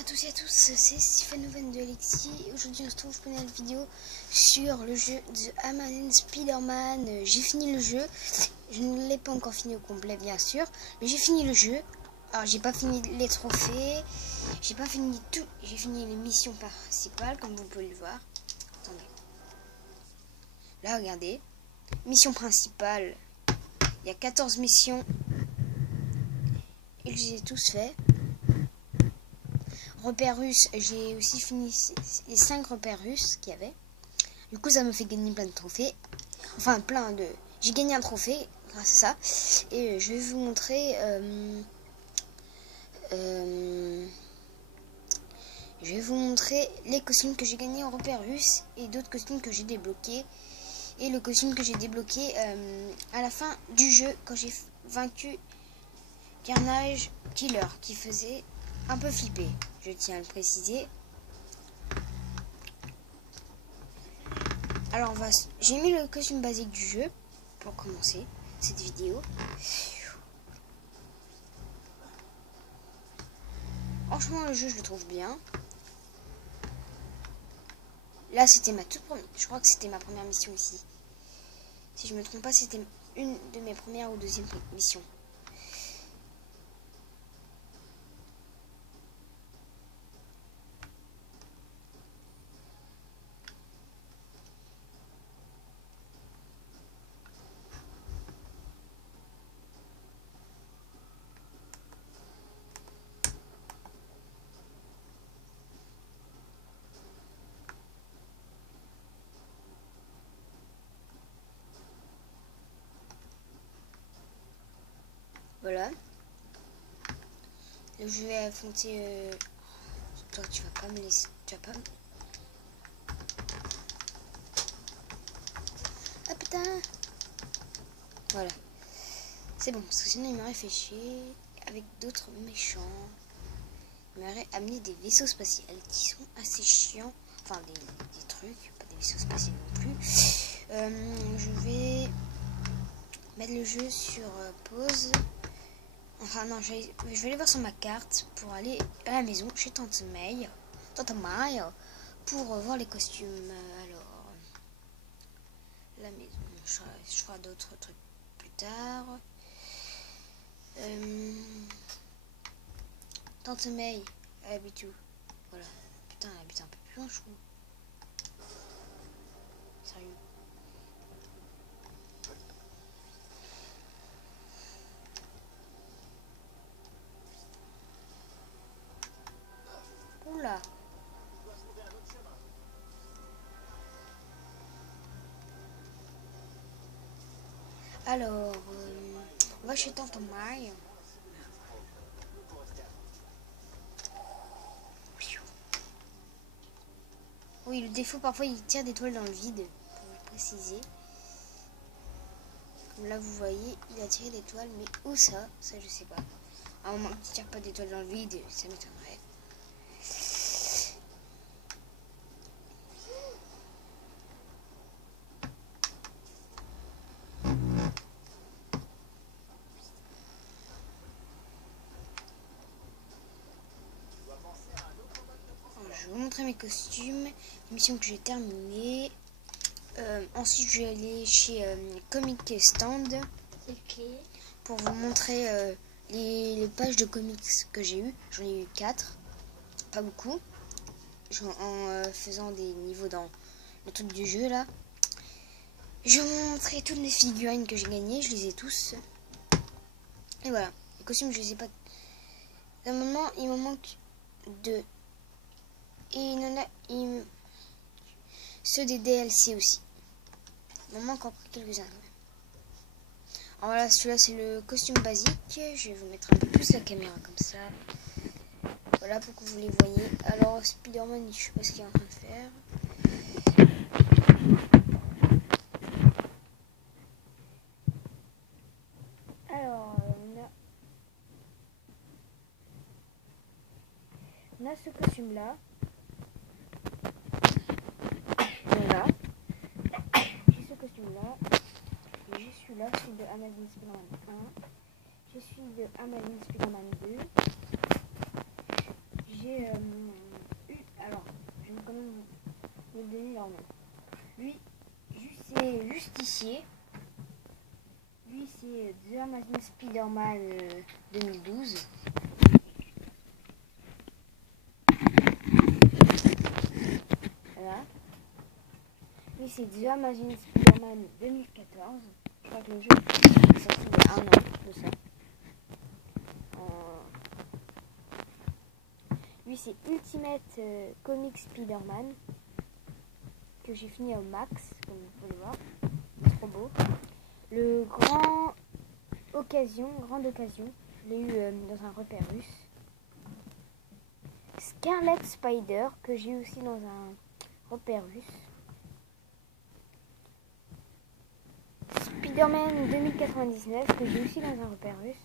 à tous et à tous, c'est Stéphane Nouvelle de Alexis. Aujourd'hui on se trouve pour une nouvelle vidéo sur le jeu de Amazing Spider-Man. J'ai fini le jeu, je ne l'ai pas encore fini au complet bien sûr, mais j'ai fini le jeu. Alors j'ai pas fini les trophées, j'ai pas fini tout, j'ai fini les missions principales comme vous pouvez le voir. Attendez. Là regardez, mission principale, il y a 14 missions et je les ai tous fait. Repères russes, j'ai aussi fini les 5 repères russes qu'il y avait. Du coup, ça me fait gagner plein de trophées. Enfin, j'ai gagné un trophée grâce à ça. Et je vais vous montrer... je vais vous montrer les costumes que j'ai gagnés en repères russes et d'autres costumes que j'ai débloqués. Et le costume que j'ai débloqué à la fin du jeu, quand j'ai vaincu Carnage Killer, qui faisait un peu flipper, je tiens à le préciser. Alors j'ai mis le costume basique du jeu pour commencer cette vidéo. Franchement le jeu je le trouve bien. Là c'était ma toute première, je crois que c'était ma première mission ici. Si je me trompe pas, c'était une de mes premières ou deuxième missions. Voilà. Je vais affronter... Toi, tu vas pas me laisser... Tu vas pas me... Ah putain. Voilà. C'est bon, parce que sinon il m'aurait fait chier avec d'autres méchants. Il m'aurait amené des vaisseaux spatials qui sont assez chiants. Enfin, des trucs, pas des vaisseaux spatiaux non plus. Je vais mettre le jeu sur pause. Enfin non, je vais aller voir sur ma carte pour aller à la maison chez Tante May, pour voir les costumes. Alors, la maison, je ferai d'autres trucs plus tard. Tante May, elle habite où? Voilà. Putain, elle habite un peu plus loin, je trouve. Sérieux. Oula. Alors, on va chez Tante May. Oui, le défaut, parfois, il tire des toiles dans le vide, pour vous préciser. Comme là, vous voyez, il a tiré des toiles, mais où ça? Ça, je sais pas. À un moment qu'il tire pas des toiles dans le vide, ça m'étonnerait. Je vais vous montrer mes costumes, les missions que j'ai terminées. Ensuite, je vais aller chez Comic Stand pour vous montrer les pages de comics que j'ai eues. J'en ai eu 4, pas beaucoup, en faisant des niveaux dans le truc du jeu là. Je vais vous montrer toutes les figurines que j'ai gagnées, je les ai tous. Et voilà, les costumes, je les ai pas. D'un moment, il me manque 2. Et il en a ceux des DLC aussi. Il m'en manque encore quelques-uns. Alors voilà, celui-là c'est le costume basique. Je vais vous mettre un peu plus la caméra comme ça. Voilà pour que vous les voyez. Alors Spider-Man, je sais pas ce qu'il est en train de faire. Alors on a ce costume là. Voilà. J'ai ce costume là. Et je suis là, celui de Amazing Spider-Man 1. Je suis de Amazing Spider-Man 2. J'ai leur nom. Lui, c'est Justicier. Lui, c'est The Amazing Spider-Man 2012. Voilà. Lui, c'est The Amazing Spider-Man 2014. Je crois que le jeu est sorti il y a un an de ça. Lui, c'est Ultimate Comic Spider-Man, que j'ai fini au max, comme vous pouvez le voir. C'est trop beau. Le grande occasion, je l'ai eu dans un repère russe. Scarlet Spider, que j'ai eu aussi dans un repère russe. Spider-Man 2099, que j'ai aussi dans un repère russe.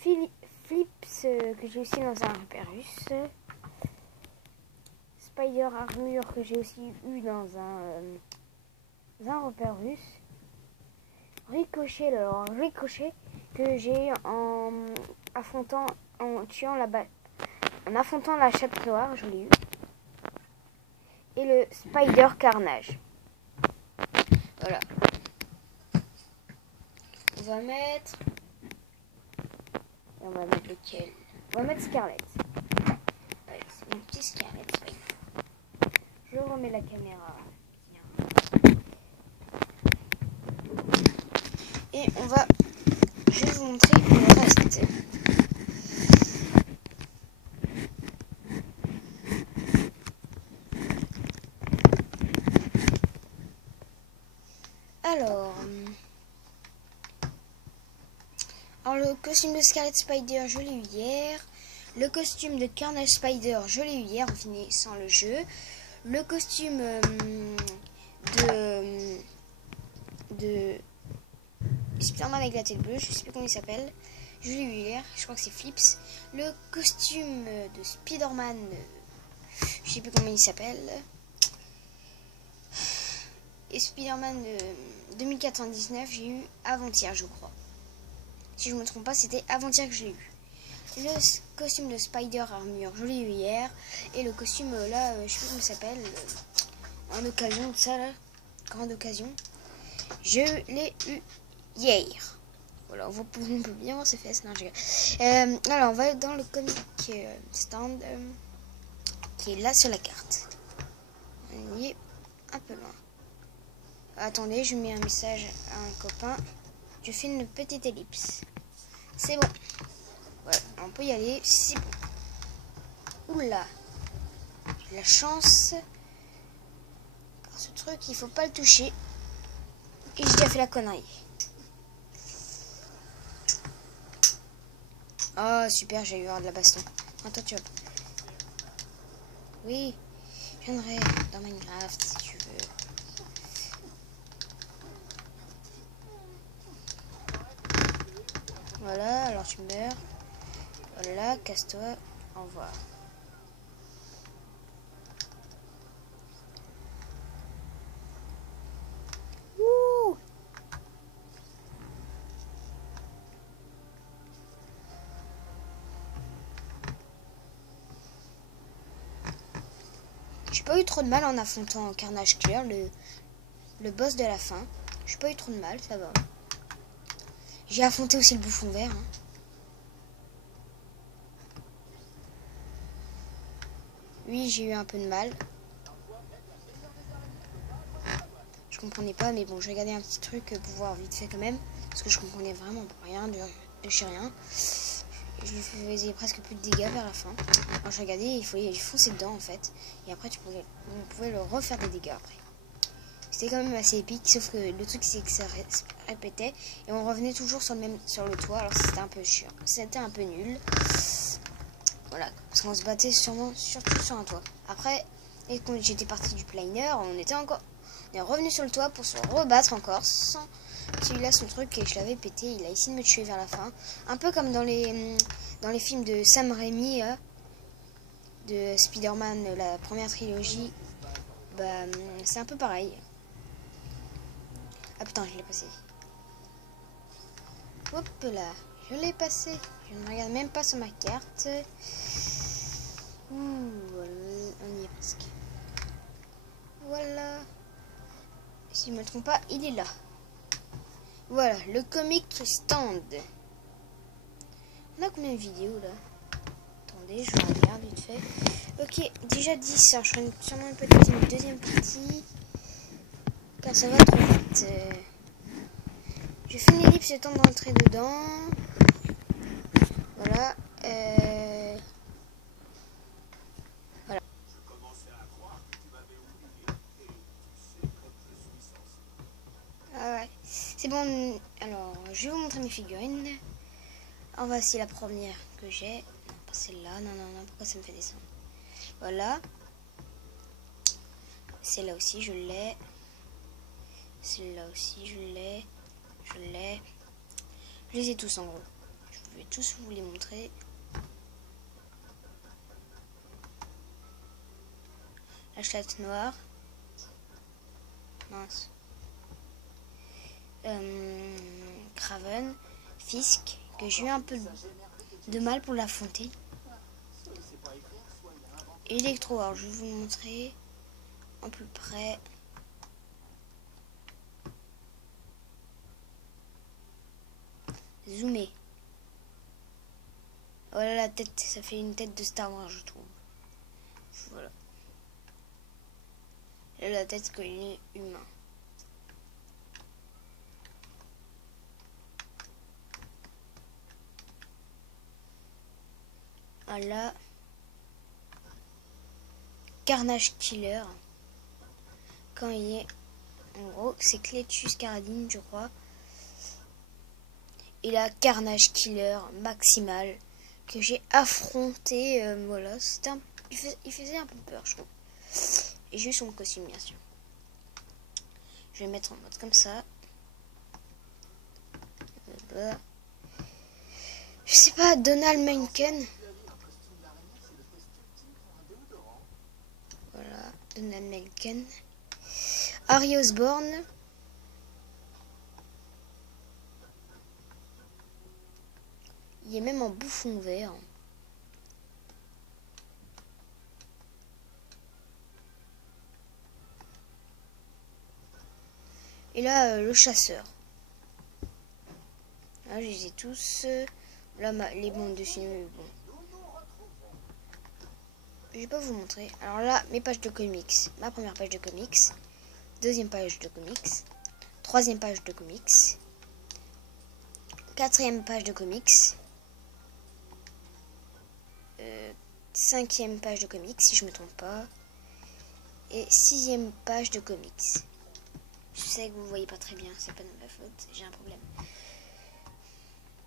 Flips, que j'ai aussi dans un repère russe. Spider Armure, que j'ai aussi eu dans un repère russe. Ricochet, que j'ai eu en affrontant la chatte noire, je l'ai eu. Et le Spider Carnage. Voilà. On va mettre lequel? On va mettre Scarlet. Ouais, c'est mon petit Scarlet. Je remets la caméra. Et je vais vous montrer le reste. Alors, le costume de Scarlet Spider, je l'ai eu hier. Le costume de Carnage Spider, je l'ai eu hier en finissant le jeu. Le costume de Spider-Man avec la tête bleue, je sais plus comment il s'appelle. Je l'ai eu hier, je crois que c'est Flips. Le costume de Spider-Man, je sais plus comment il s'appelle. Et Spider-Man 2099, j'ai eu avant-hier, je crois. Si je ne me trompe pas, c'était avant-hier que je l'ai eu. Le costume de Spider Armure, je l'ai eu hier. Et le costume là, je sais plus comment il s'appelle. En occasion de ça là, grande occasion. Je l'ai eu hier. Voilà, on peut bien voir ses fesses. Non, alors, on va dans le comic stand qui est là sur la carte. On y est un peu loin. Attendez, je mets un message à un copain. Je fais une petite ellipse. C'est bon. Ouais, on peut y aller. C'est bon. Oula. J'ai la chance. Car ce truc, il faut pas le toucher. Et j'ai déjà fait la connerie. Oh, super, j'ai eu de la baston. Attends, tu vas... Oui, je viendrai dans Minecraft si tu veux. Voilà, alors tu meurs. Voilà, casse-toi. Au revoir. Wouh! J'ai pas eu trop de mal en affrontant Carnage Clear, le boss de la fin. J'ai pas eu trop de mal, ça va. J'ai affronté aussi le bouffon vert. Hein. Oui, j'ai eu un peu de mal. Je comprenais pas, mais bon, je regardais un petit truc pour voir vite fait quand même. Parce que je comprenais vraiment rien de chez rien. Je lui faisais presque plus de dégâts vers la fin. Alors je regardais, il fallait lui foncer dedans en fait. Et après, on pouvait le refaire des dégâts après. C'était quand même assez épique, sauf que le truc c'est que ça répétait. Et on revenait toujours sur le toit, alors c'était un peu chiant. C'était un peu nul. Voilà, parce qu'on se battait surtout sur un toit. Après, et quand j'étais parti du planer, on est revenu sur le toit pour se rebattre encore sans celui-là son truc et je l'avais pété. Il a essayé de me tuer vers la fin, un peu comme dans les films de Sam Raimi, de Spider-Man, la première trilogie. Bah, c'est un peu pareil. Ah putain, je l'ai passé. Hop là, je l'ai passé. Je ne regarde même pas sur ma carte. Ouh, on y est presque. Voilà. Si je ne me trompe pas, il est là. Voilà, le comic stand. On a combien de vidéos là? Attendez, je regarde vite fait. Ok, déjà 10. Alors je ferai sûrement peut-être une deuxième partie. Car ça va trop vite. Je fais une ellipse le temps de rentrer dedans. Voilà. Voilà. Ah ouais. C'est bon. Alors, je vais vous montrer mes figurines. Alors, voici la première que j'ai. Non, pas celle-là. Non, non, non. Pourquoi ça me fait descendre? Voilà. Celle-là aussi, je l'ai. Celle-là aussi, je l'ai. Je l'ai. Je les ai tous en gros. Je vais tous vous les montrer. La chatte noire. Mince. Craven. Fisk. Que j'ai eu un peu de mal pour l'affronter. Electro. Alors je vais vous montrer en plus près. Zoomer. Voilà la tête. Ça fait une tête de Star Wars, je trouve. Voilà. Et la tête qu'il est humain. Voilà. Carnage Killer. Quand il est... En gros, c'est Cletus Caradine, je crois. Et la Carnage Killer Maximal. Que j'ai affronté. Voilà. Il faisait un peu peur, je trouve. Et j'ai eu son costume, bien sûr. Je vais mettre en mode comme ça. Voilà. Je sais pas, Donald Mencken. Voilà, Donald Mencken. Harry Osborn. Il est même en bouffon vert. Et là, le chasseur. Là, je les ai tous. Là, les bandes dessus, bon. Je vais pas vous montrer. Alors là, mes pages de comics. Ma première page de comics. Deuxième page de comics. Troisième page de comics. Quatrième page de comics. Cinquième page de comics, si je me trompe pas. Et sixième page de comics. Je sais que vous voyez pas très bien, c'est pas de ma faute, j'ai un problème.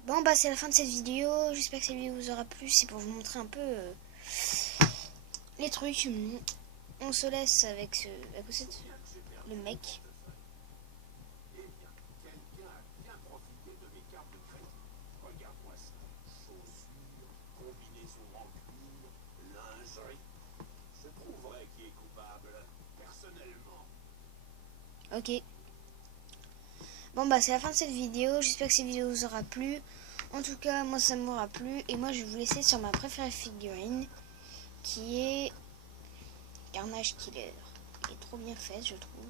Bon bah c'est la fin de cette vidéo, j'espère que cette vidéo vous aura plu, c'est pour vous montrer un peu les trucs. On se laisse avec le mec. Ok. Bon bah c'est la fin de cette vidéo, j'espère que cette vidéo vous aura plu. En tout cas moi ça m'aura plu. Et moi je vais vous laisser sur ma préférée figurine. Qui est Carnage Killer. Il est trop bien fait je trouve.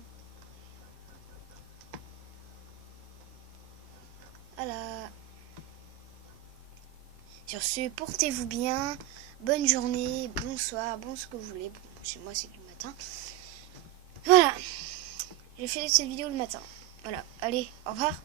Voilà. Sur ce, portez-vous bien. Bonne journée, bonsoir, bon ce que vous voulez. Bon, chez moi c'est le matin. Voilà. J'ai fait cette vidéo le matin. Voilà. Allez, au revoir.